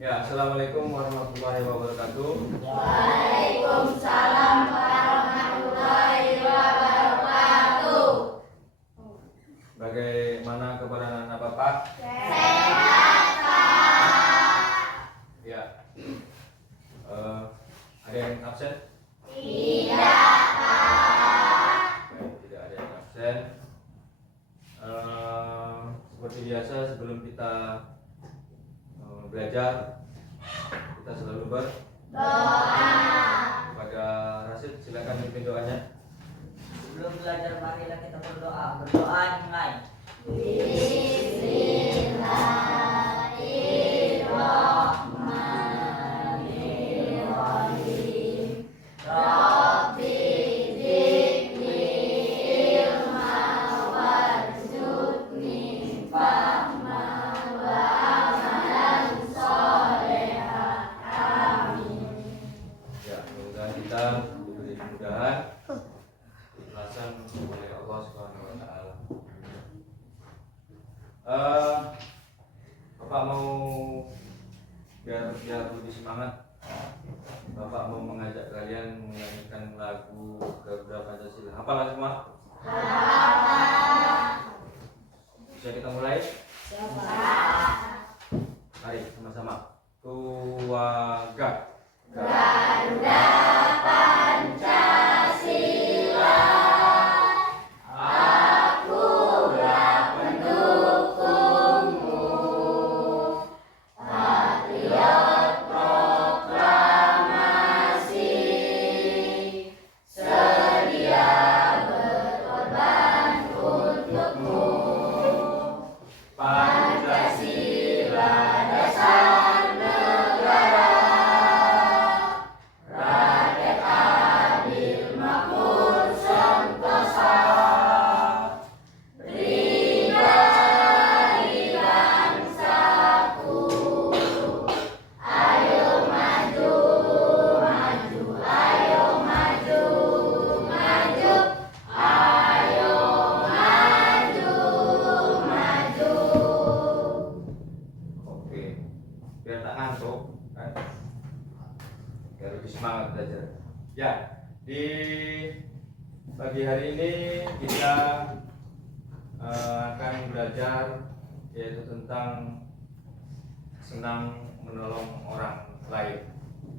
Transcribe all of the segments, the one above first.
Ya, assalamualaikum warahmatullahi wabarakatuh. Waalaikumsalam warahmatullahi wabarakatuh. Bagaimana kabar anak-anak Bapak? Sehat, Pak. Ya. Ada yang absen? Tidak, Pak. Baik, tidak ada yang absen. Seperti biasa sebelum kita belajar, kita selalu Doa. kepada Rasid, silakan pimpin doanya. Sebelum belajar marilah kita berdoa. Berdoa dimulai. Bismillahirrahmanirrahim. Rabbi zidni ilma warzuqni fahma wa amalan sholeha. Amin. Ya, mudah-mudahan kita diberi kemudahan, keikhlasan oleh Allah Subhanahu wa taala. Bapak mau biar lebih semangat. Bapak mau mengajak kalian menyanyikan lagu Garuda Pancasila. Hafalah semua? Bisa kita mulai? Mari sama-sama. Keluarga. Garuda Pancasila, akulah pendukungmu, patriot proklamasi, sedia berkorban untukmu. Pancasila dasar negara, rakyat adil makmur sentosa, pribadi bangsaku. Ayo maju, maju, ayo maju, maju, ayo maju, maju. Oke. Biar tak ngantuk, kan? Biar lebih semangat belajar. Ya, di pagi hari ini kita akan belajar yaitu tentang senang menolong orang lain.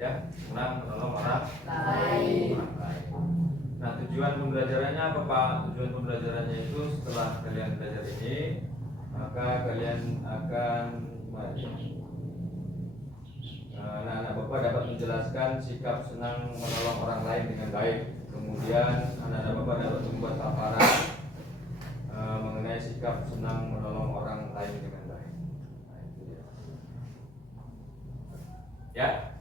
Ya, senang menolong orang Lain. lain. Nah, tujuan pembelajarannya apa, Pak? Tujuan pembelajarannya itu setelah kalian belajar ini, maka kalian akan anak-anak Bapak dapat menjelaskan sikap senang menolong orang lain dengan baik. Kemudian anak-anak Bapak dapat membuat paparan mengenai sikap senang menolong orang lain dengan baik. Nah, itu dia. Ya.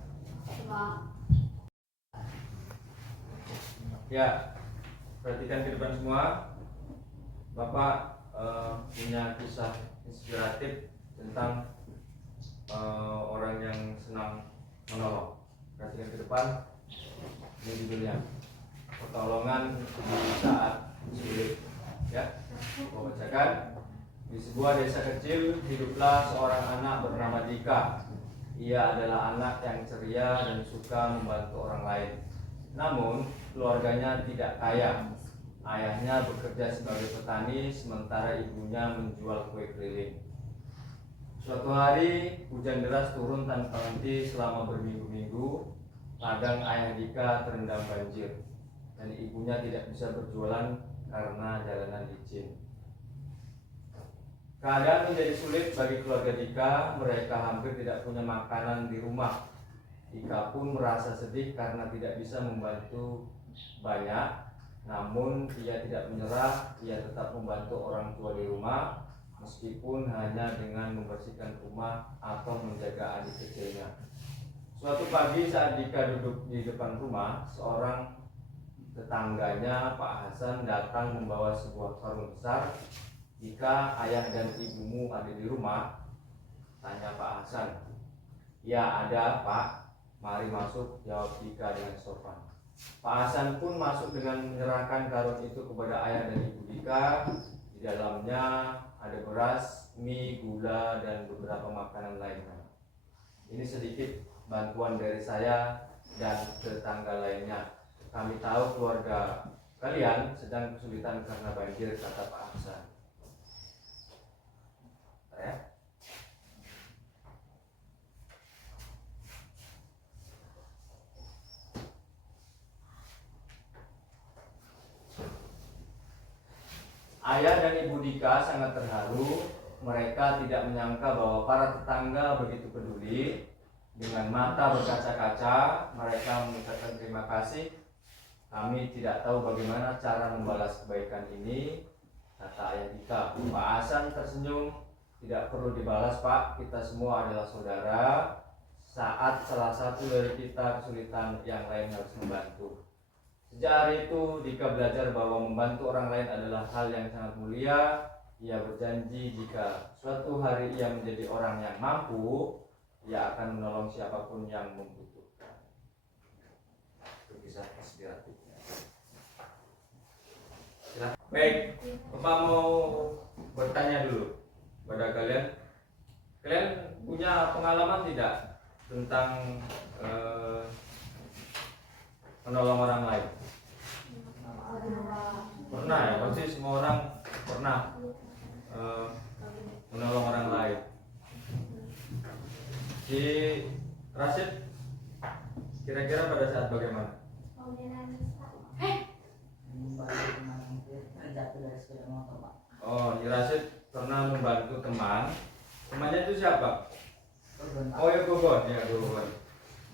Ya, perhatikan ke depan semua. Bapak punya kisah inspiratif tentang orang yang senang menolong. Perhatikan ke depan. Ini judulnya, pertolongan di saat sulit. Ya, mau bacakan. Di sebuah desa kecil hiduplah seorang anak bernama Dika. Ia adalah anak yang ceria dan suka membantu orang lain. Namun keluarganya tidak kaya. Ayahnya bekerja sebagai petani sementara ibunya menjual kue keliling. Suatu hari hujan deras turun tanpa henti selama berminggu-minggu. Ladang ayah Dika terendam banjir dan ibunya tidak bisa berjualan karena jalanan licin. Keadaan menjadi sulit bagi keluarga Dika. Mereka hampir tidak punya makanan di rumah. Dika pun merasa sedih karena tidak bisa membantu banyak. Namun ia tidak menyerah. Ia tetap membantu orang tua di rumah, meskipun hanya dengan membersihkan rumah atau menjaga adik kecilnya. Suatu pagi saat Dika duduk di depan rumah, seorang tetangganya, Pak Hasan, datang membawa sebuah karung besar. Dika, ayah dan ibumu ada di rumah? Tanya Pak Hasan. Ya ada, Pak. Mari masuk, jawab Dika dengan sopan. Pak Hasan pun masuk dengan menyerahkan karung itu kepada ayah dan ibu Dika. Di dalamnya ada beras, mie, gula, dan beberapa makanan lainnya. Ini sedikit bantuan dari saya dan tetangga lainnya. Kami tahu keluarga kalian sedang kesulitan karena banjir, kata Pak Hasan. Ya. Ayah dan Ibu Dika sangat terharu. Mereka tidak menyangka bahwa para tetangga begitu peduli. Dengan mata berkaca-kaca, mereka mengucapkan terima kasih. Kami tidak tahu bagaimana cara membalas kebaikan ini, kata Ayah Dika. Pak Hasan tersenyum. Tidak perlu dibalas, Pak. Kita semua adalah saudara. Saat salah satu dari kita kesulitan, yang lain harus membantu. Sejak hari itu, Dika belajar bahwa membantu orang lain adalah hal yang sangat mulia. Ia berjanji jika suatu hari ia menjadi orang yang mampu, ia akan menolong siapapun yang membutuhkan. Itu kisah inspiratifnya. Baik, Bapak mau bertanya dulu pada kalian. Kalian punya pengalaman tidak tentang menolong orang lain? Pernah ya, pasti semua orang pernah menolong orang lain. Si Rashid kira-kira pada saat bagaimana? Membantu teman terjatuh dari sepeda motor, Pak. Oh, si Rashid pernah membantu teman. Temannya itu siapa? Korban, Pak. Oh ya, Gogon.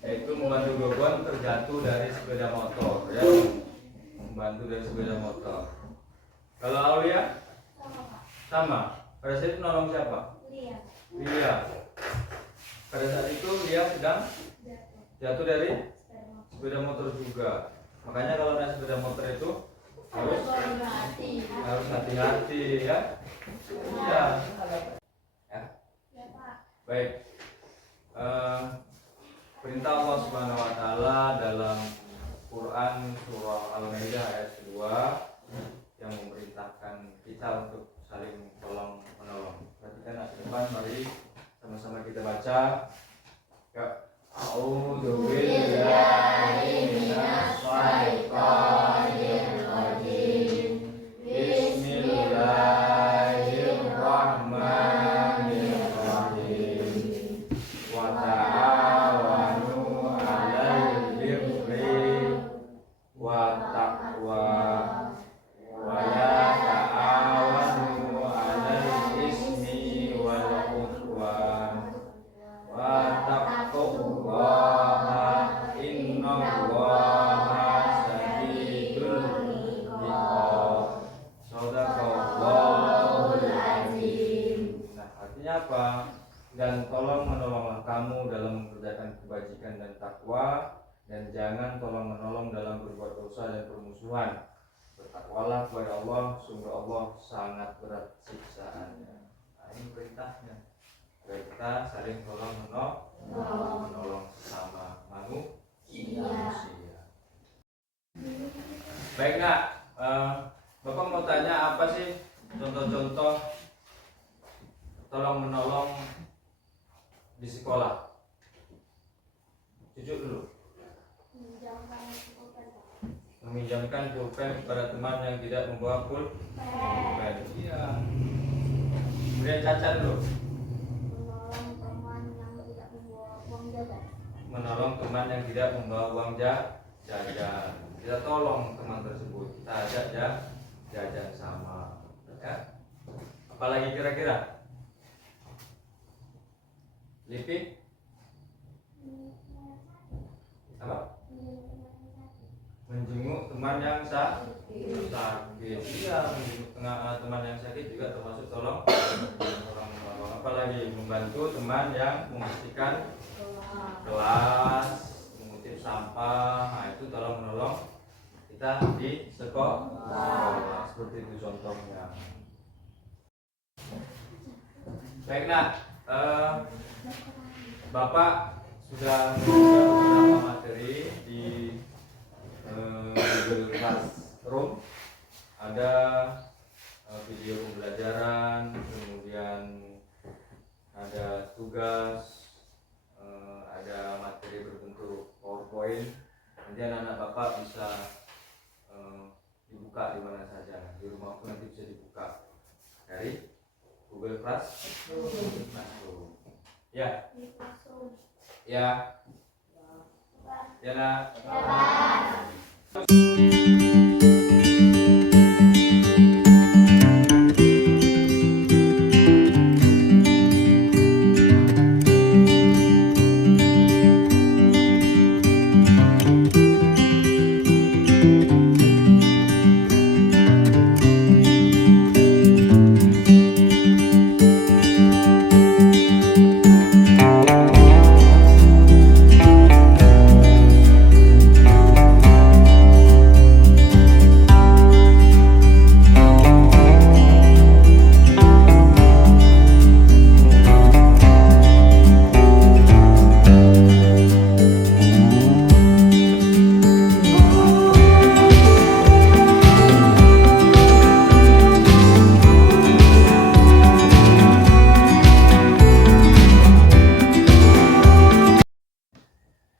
Yaitu membantu Gogon terjatuh dari sepeda motor, ya. Membantu dari sepeda motor. Kalau Aulia? Sama. Pada saat itu nolong siapa? Lia. Pada saat itu dia sedang jatuh dari sepeda motor juga. Makanya kalau naik sepeda motor itu harus hati-hati ya. Iya. Ya. Baik. Perintah Allah Subhanahu wa taala dalam Quran surah Al-Maidah ayat 2 yang memerintahkan kita untuk saling tolong menolong. Perhatikan ayat depan, mari sama-sama kita baca. Ya. A'udzu billahi minasy syaithanir rajim. Bismillahirrahmanirrahim. Wa ta'awanu 'alal birri wa taqwa wa la ta'awanu 'alal ismi wal 'udwan wa taqullaha innallaha shadidul iqab. Shadaqallahul azim. Nah, artinya apa? Dan tolong menolonglah kamu dalam mengerjakan kebajikan dan takwa, dan jangan tolong menolong dalam berbuat dosa dan permusuhan. Bertakwalah kepada Allah, sungguh Allah sangat berat siksaannya. Nah, ini perintahnya. Agar kita saling tolong menolong sesama manusia. Baik, Nak. Bapak mau tanya apa sih contoh-contoh tolong menolong di sekolah? Cucu dulu. Meminjamkan pulpen kepada teman yang tidak membawa pulpen. Iya. Kemudian Caca dulu. Menolong teman yang tidak membawa uang jajan. Kita tolong teman tersebut. Kita ajak jajan sama. Ya. Apalagi kira-kira? Lipi? Apa? Menjenguk teman yang sakit. Iya, menjenguk teman yang sakit juga termasuk tolong menolong. Apalagi membantu teman yang membersihkan kelas, mengutip sampah. Nah, itu tolong menolong kita di sekolah. Seperti itu contohnya. Baik, Nak. Bapak sudah mengajar beberapa materi di Google Classroom. Ada video pembelajaran, kemudian ada tugas Nanti anak-anak Bapak bisa dibuka di mana saja, di rumah pun nanti bisa dibuka dari Google Classroom. Ya, ya, ya nak.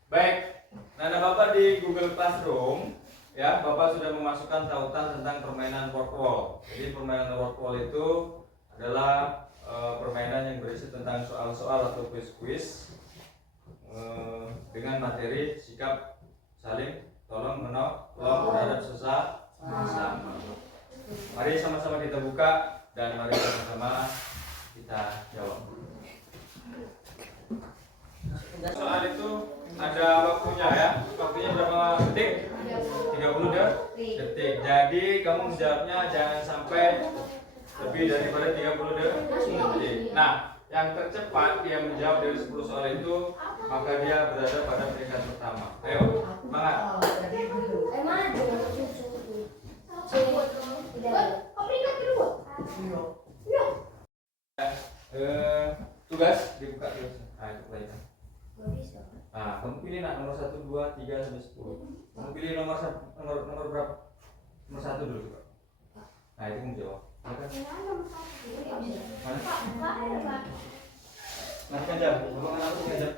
Baik, nah Bapak di Google Classroom ya, Bapak sudah memasukkan tautan tentang permainan word wall. Jadi permainan word wall itu adalah permainan yang berisi tentang soal-soal atau kuis-kuis dengan materi sikap saling tolong menolong terhadap sesama. Mari sama-sama kita buka dan mari sama-sama kita jawab. Soal itu ada waktunya ya. Waktunya berapa detik? 30 detik. Jadi kamu menjawabnya jangan sampai lebih daripada 30 detik. Nah, yang tercepat dia menjawab dari 10 soal itu, maka dia berada pada peringkat pertama. Ayo, semangat. Tugas dibuka terus. Nah, itu pelajaran. Nah, kamu pilih nak nomor 1, 2, 3 sampai 10. Kamu pilih nomor berapa? Nomor 1 dulu coba. Nah, itu kamu jawab. Mana? Masukkan jam. Bapak kan aku jam.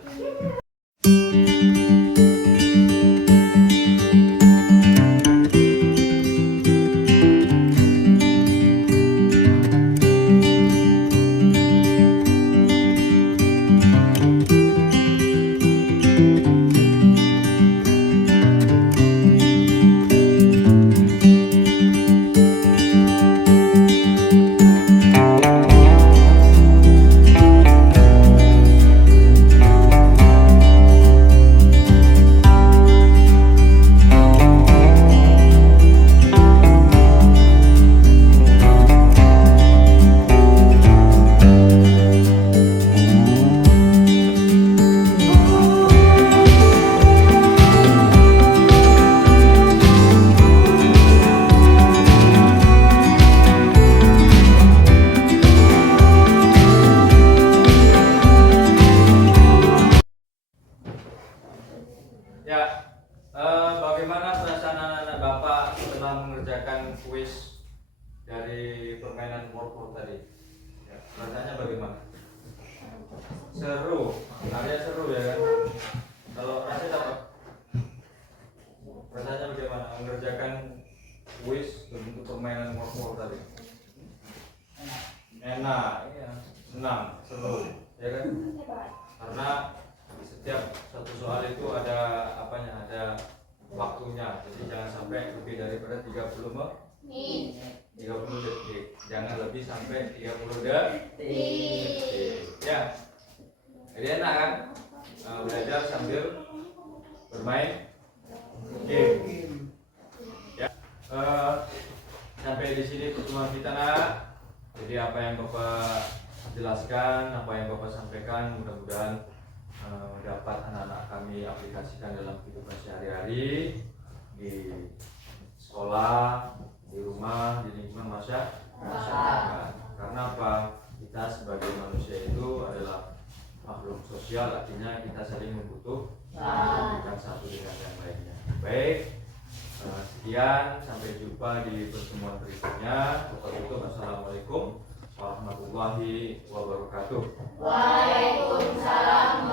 Ya, bagaimana perasaan anak-anak Bapak setelah mengerjakan kuis dari permainan word tadi? Ya, rasanya bagaimana? Seru, artinya seru ya kan? Kalau rasanya apa? Rasanya bagaimana mengerjakan kuis berbentuk permainan word tadi? Enak, iya. Senang, seru, ya kan? Karena setiap satu soal itu ada apanya, ada waktunya. Jadi jangan sampai lebih daripada 30 detik. Jangan lebih sampai 30 detik. Ya. Jadi enak kan? Belajar sambil bermain game. Ya. Sampai di sini pertemuan kita nak. Jadi apa yang Bapak jelaskan, apa yang Bapak sampaikan, mudah-mudahan dapat anak-anak kami aplikasikan dalam kehidupan sehari-hari di sekolah, di rumah, di lingkungan masyarakat. Karena apa? Kita sebagai manusia itu adalah makhluk sosial, artinya kita saling membutuhkan satu dengan yang lainnya. Baik, sekian, sampai jumpa di pertemuan berikutnya. Wassalamualaikum warahmatullahi wabarakatuh. Waalaikumsalam.